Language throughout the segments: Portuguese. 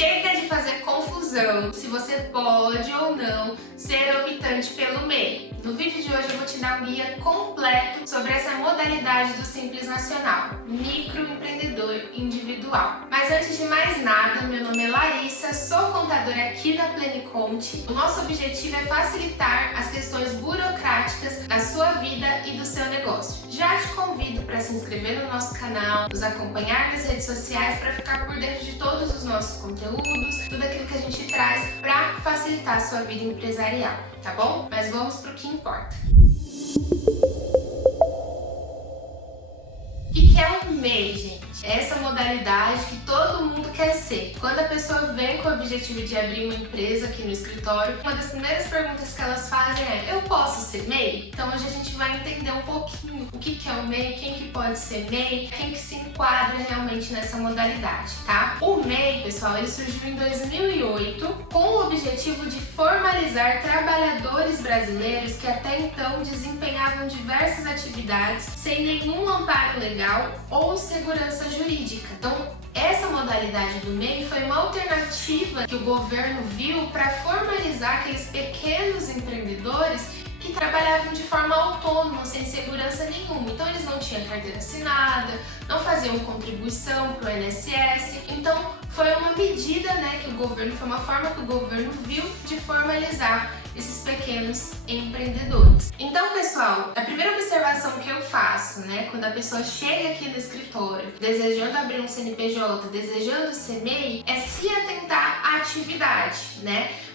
Chega de fazer confusão se você pode ou não ser optante pelo MEI. No vídeo de hoje eu vou te dar um guia completo sobre essa modalidade do Simples Nacional, microempreendedor individual. Mas antes de mais nada, meu nome é Larissa, sou contadora aqui na Pleniconte. O nosso objetivo é facilitar as questões burocráticas da sua vida e do seu negócio. Já te convido para se inscrever no nosso canal, nos acompanhar nas redes sociais para ficar por dentro de todos os nossos conteúdos, tudo aquilo que a gente traz para facilitar a sua vida empresarial, tá bom? Mas vamos para o que importa. O que é um MEI, gente? É essa modalidade que todo mundo quer ser. Quando a pessoa vem com o objetivo de abrir uma empresa aqui no escritório, uma das primeiras perguntas que elas fazem é: eu posso ser MEI? Então hoje a gente vai entender um pouquinho o que é o MEI, quem que pode ser MEI, quem que se enquadra realmente nessa modalidade, tá? O MEI, pessoal, ele surgiu em 2008 com o objetivo de formalizar trabalhadores brasileiros que até então desempenhavam diversas atividades sem nenhum amparo legal ou segurança jurídica. Então, essa modalidade do MEI foi uma alternativa que o governo viu para formalizar aqueles pequenos empreendedores que trabalhavam de forma autônoma, sem segurança nenhuma. Então eles não tinham carteira assinada, não faziam contribuição para o INSS. Então foi uma medida, foi uma forma que o governo viu de formalizar esses pequenos empreendedores. Então, pessoal, a primeira observação que eu faço, quando a pessoa chega aqui no escritório desejando abrir um CNPJ, desejando ser MEI, é se atentar à atividade,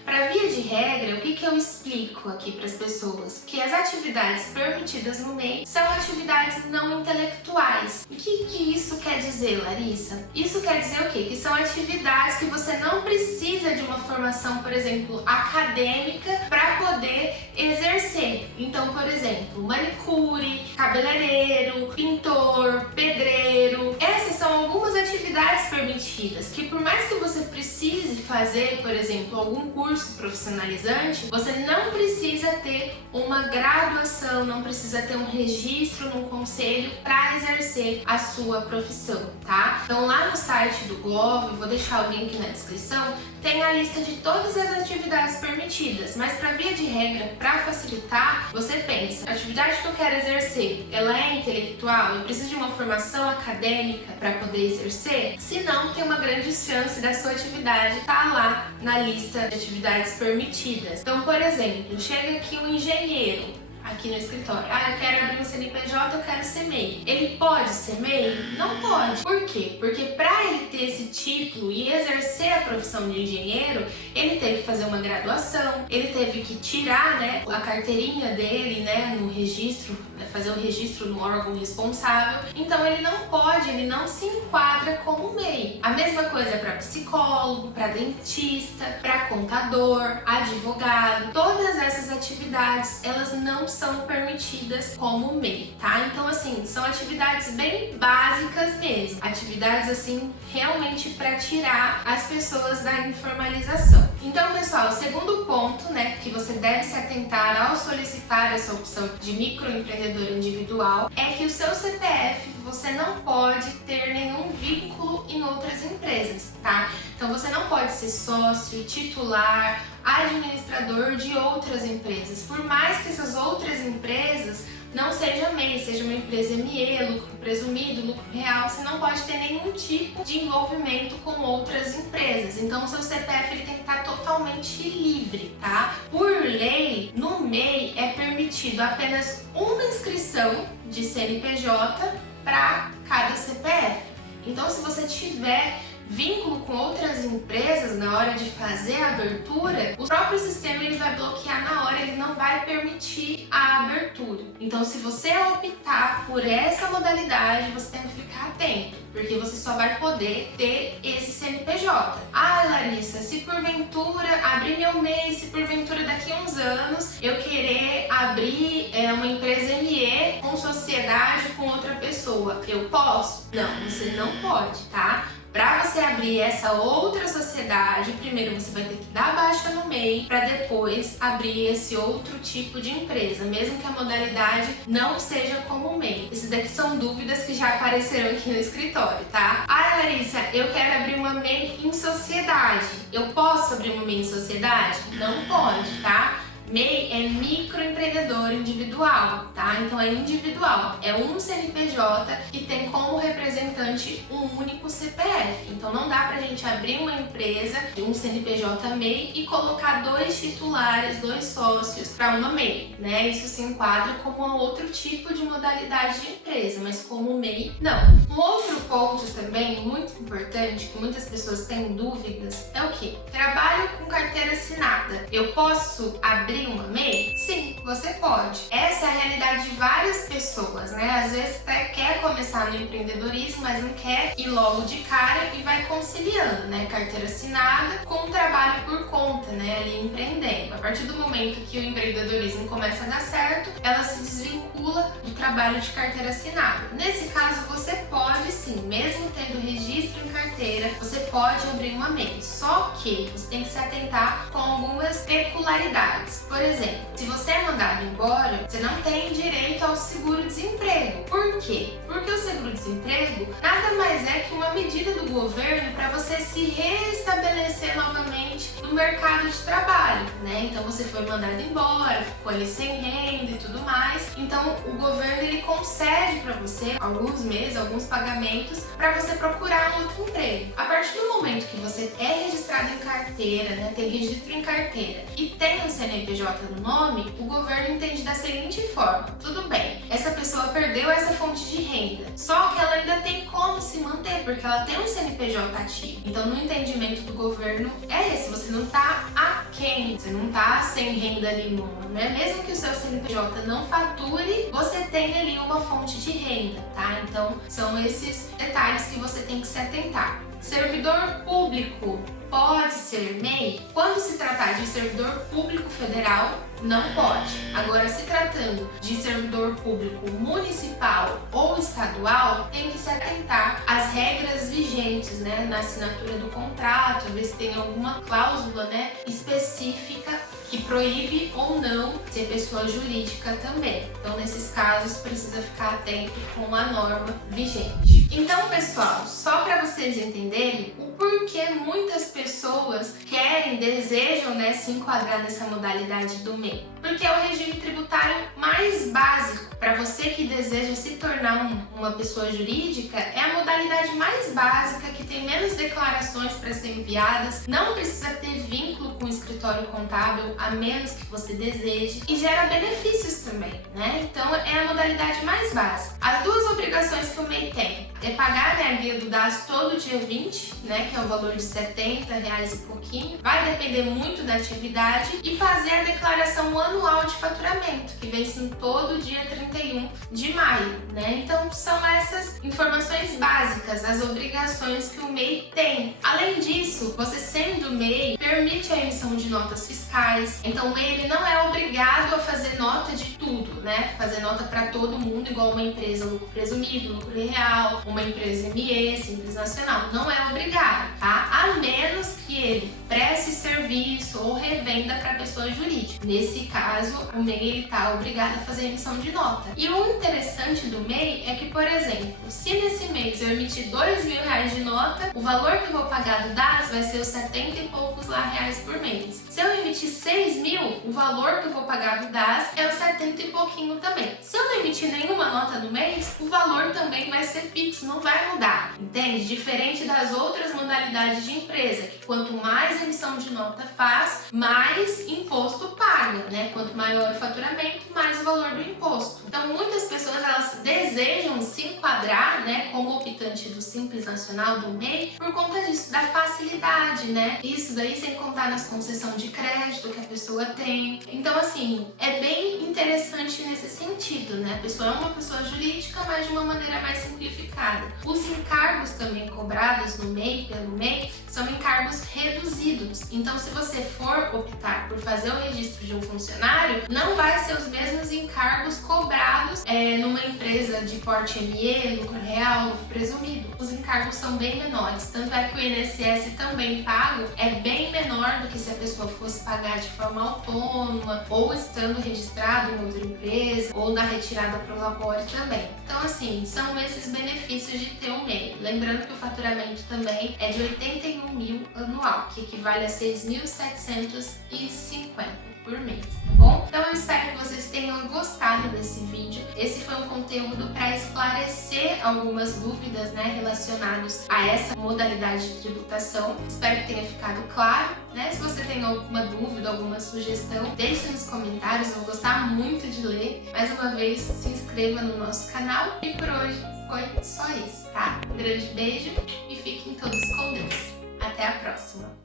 Para via de regra, o que eu explico aqui para as pessoas? Que as atividades permitidas no MEI são atividades não intelectuais. O que isso quer dizer, Larissa? Isso quer dizer o quê? Que são atividades que você não precisa de uma formação, por exemplo, acadêmica para poder exercer. Então, por exemplo, manicure, cabeleireiro, pintor, pedreiro. Essas são algumas atividades permitidas que, por mais que você precise fazer, por exemplo, algum curso profissionalizante, você não precisa ter uma graduação, não precisa ter um registro no conselho para exercer a sua profissão, tá? Então lá no site do Gov, vou deixar o link na descrição, tem a lista de todas as atividades permitidas, mas para via de regra, para facilitar, você pensa: a atividade que eu quero exercer, ela é intelectual? Eu preciso de uma formação acadêmica para poder exercer? Se não, tem uma grande chance da sua atividade estar lá na lista de atividades permitidas. Então, por exemplo, chega aqui um engenheiro aqui no escritório. Eu quero abrir um CNPJ, eu quero ser MEI. Ele pode ser MEI? Não pode. Por quê? Porque para ele ter esse título e exercer a profissão de engenheiro, ele teve que fazer uma graduação, ele teve que tirar, a carteirinha dele, no registro, fazer o registro no órgão responsável. Então ele não pode, ele não se enquadra como MEI. A mesma coisa para psicólogo, para dentista, para contador, advogado. Todas essas atividades, elas não são permitidas como MEI, tá? Então, assim, são atividades bem básicas mesmo. Atividades, assim, realmente para tirar as pessoas da informalização. Então, pessoal, o segundo ponto, que você deve se atentar ao solicitar essa opção de microempreendedor individual é que o seu CPF, você não pode ter nenhum vínculo em outras empresas, tá? Então, você não pode ser sócio, titular, administrador de outras empresas. Por mais que essas outras empresas não seja MEI, seja uma empresa ME, lucro presumido, lucro real, você não pode ter nenhum tipo de envolvimento com outras empresas. Então o seu CPF ele tem que estar totalmente livre, tá? Por lei, no MEI é permitido apenas uma inscrição de CNPJ para cada CPF. Então se você tiver vínculo com outras empresas na hora de fazer a abertura, o próprio sistema ele vai bloquear na hora, ele não vai permitir a abertura. Então, se você optar por essa modalidade, você tem que ficar atento, porque você só vai poder ter esse CNPJ. Larissa, se porventura abrir meu MEI, se porventura daqui a uns anos eu querer abrir uma empresa ME com sociedade com outra pessoa, eu posso? Não, você não pode, tá? Para você abrir essa outra sociedade, primeiro você vai ter que dar baixa no MEI para depois abrir esse outro tipo de empresa, mesmo que a modalidade não seja como o MEI. Esses daqui são dúvidas que já apareceram aqui no escritório, tá? Ah, Larissa, eu quero abrir uma MEI em sociedade. Eu posso abrir uma MEI em sociedade? Não pode, tá? MEI é microempreendedor individual, tá? Então é individual, é um CNPJ que tem como representante um único CPF. Então não dá pra gente abrir uma empresa de um CNPJ MEI e colocar 2 titulares, 2 sócios para uma MEI, né? Isso se enquadra como um outro tipo de modalidade de empresa, mas como MEI, não. Um outro ponto também muito importante, que muitas pessoas têm dúvidas, é o quê? Trabalho com carteira assinada. Eu posso abrir uma MEI? Sim, você pode. Essa é a realidade de várias pessoas, né? Às vezes até quer começar no empreendedorismo, mas não quer ir logo de cara e vai conciliando, né? Carteira assinada com trabalho por conta, né? Ali empreendendo. A partir do momento que o empreendedorismo começa a dar certo, ela se desvincula do trabalho de carteira assinada. Nesse caso, você pode sim, mesmo tendo registro em carteira, você pode abrir uma MEI. Só que você tem que se atentar com algumas peculiaridades. Por exemplo, se você é mandado embora, você não tem direito ao seguro-desemprego. Por quê? Porque o seguro-desemprego nada mais é que uma medida do governo para você se restabelecer novamente no mercado de trabalho, né? Então você foi mandado embora, ficou ali sem renda e tudo mais. Então o governo ele concede para você alguns meses, alguns pagamentos para você procurar um outro emprego. A partir do momento que você é registrado em carteira, né, tem registro em carteira e tem um CNPJ no nome, o governo entende da seguinte forma: tudo bem, essa pessoa perdeu essa fonte de renda, só que ela ainda tem como se manter, porque ela tem um CNPJ ativo. Então, no entendimento do governo é esse: você não tá aquém, você não tá sem renda nenhuma, né? Mesmo que o seu CNPJ não fature, você tem ali uma fonte de renda, tá? Então, são esses detalhes que você tem que se atentar. Servidor público pode ser MEI? Quando se tratar de servidor público federal, não pode. Agora, se tratando de servidor público municipal ou estadual, tem que se atentar às regras vigentes, né, na assinatura do contrato, ver se tem alguma cláusula, né, específica que proíbe ou não ser pessoa jurídica também. Então, nesses casos, precisa ficar atento com a norma vigente. Então, pessoal, só para vocês entenderem o porquê muitas pessoas querem, desejam, né, se enquadrar nessa modalidade do MEI. Porque é o regime tributário mais básico. Para você que deseja se tornar uma pessoa jurídica, é a modalidade mais básica, que tem menos declarações para ser enviadas, não precisa ter vínculo com o escritório contábil, a menos que você deseje, e gera benefícios também, né? Então é a modalidade mais básica. As duas obrigações que o MEI tem é pagar, né, a guia do DAS todo dia 20, né, que é o valor de R$70 e pouquinho, vai depender muito da atividade, e fazer a declaração anual de faturamento, que vence em todo dia 31 de maio, né? Então são essas informações básicas, as obrigações que o MEI tem. Além disso, você sendo MEI, permite a emissão de notas fiscais. Então o MEI ele não é obrigado a fazer nota de tudo, né? Fazer nota para todo mundo, igual uma empresa lucro presumido, lucro real, uma empresa ME, Simples Nacional. Não é obrigado, tá? A menos que ele preste serviço ou revenda para pessoa jurídica. Nesse caso, o MEI ele tá obrigado a fazer emissão de nota. E o interessante do MEI é que, por exemplo, se nesse mês eu emitir R$2.000 de nota, o valor que eu vou pagar do DAS vai ser os 70 e poucos lá reais por mês. Se eu emitir 6.000, o valor que eu vou pagar do DAS é os 70 e pouquinho também. Se eu não emitir nenhuma nota no mês, o valor também vai ser fixo, não vai mudar, entende? Diferente das outras modalidades de empresa, que quanto mais emissão de nota faz, mais imposto paga, né? Quanto maior o faturamento, mais o valor do imposto. Então, muitas pessoas elas desejam se enquadrar, né, como optante do Simples Nacional, do MEI, por conta disso, da facilidade, mensalidade, né? Isso daí sem contar nas concessões de crédito que a pessoa tem. Então, assim, é bem interessante nesse sentido, né? A pessoa é uma pessoa jurídica, mas de uma maneira mais simplificada. Os encargos também cobrados no MEI, pelo MEI, são encargos reduzidos. Então, se você for optar por fazer o registro de um funcionário, não vai ser os mesmos encargos cobrados numa empresa de porte ME, lucro real, lucro presumido. Os encargos são bem menores, tanto é que o INSS também pago é bem menor do que se a pessoa fosse pagar de forma autônoma, ou estando registrado em outra empresa, ou na retirada pro labore também. Então, assim, são esses benefícios de ter um MEI. Lembrando que o faturamento também é de 81 mil anual, que equivale a 6.750 por mês, tá bom? Então eu espero que vocês tenham gostado desse vídeo. Esse foi um conteúdo para esclarecer algumas dúvidas, né, relacionadas a essa modalidade de tributação. Espero que tenha ficado claro, né? Se você tem alguma dúvida, alguma sugestão, deixe nos comentários, eu vou gostar muito de ler. Mais uma vez, se inscreva no nosso canal e por hoje foi só isso, tá? Um grande beijo e fiquem todos com Deus. Até a próxima!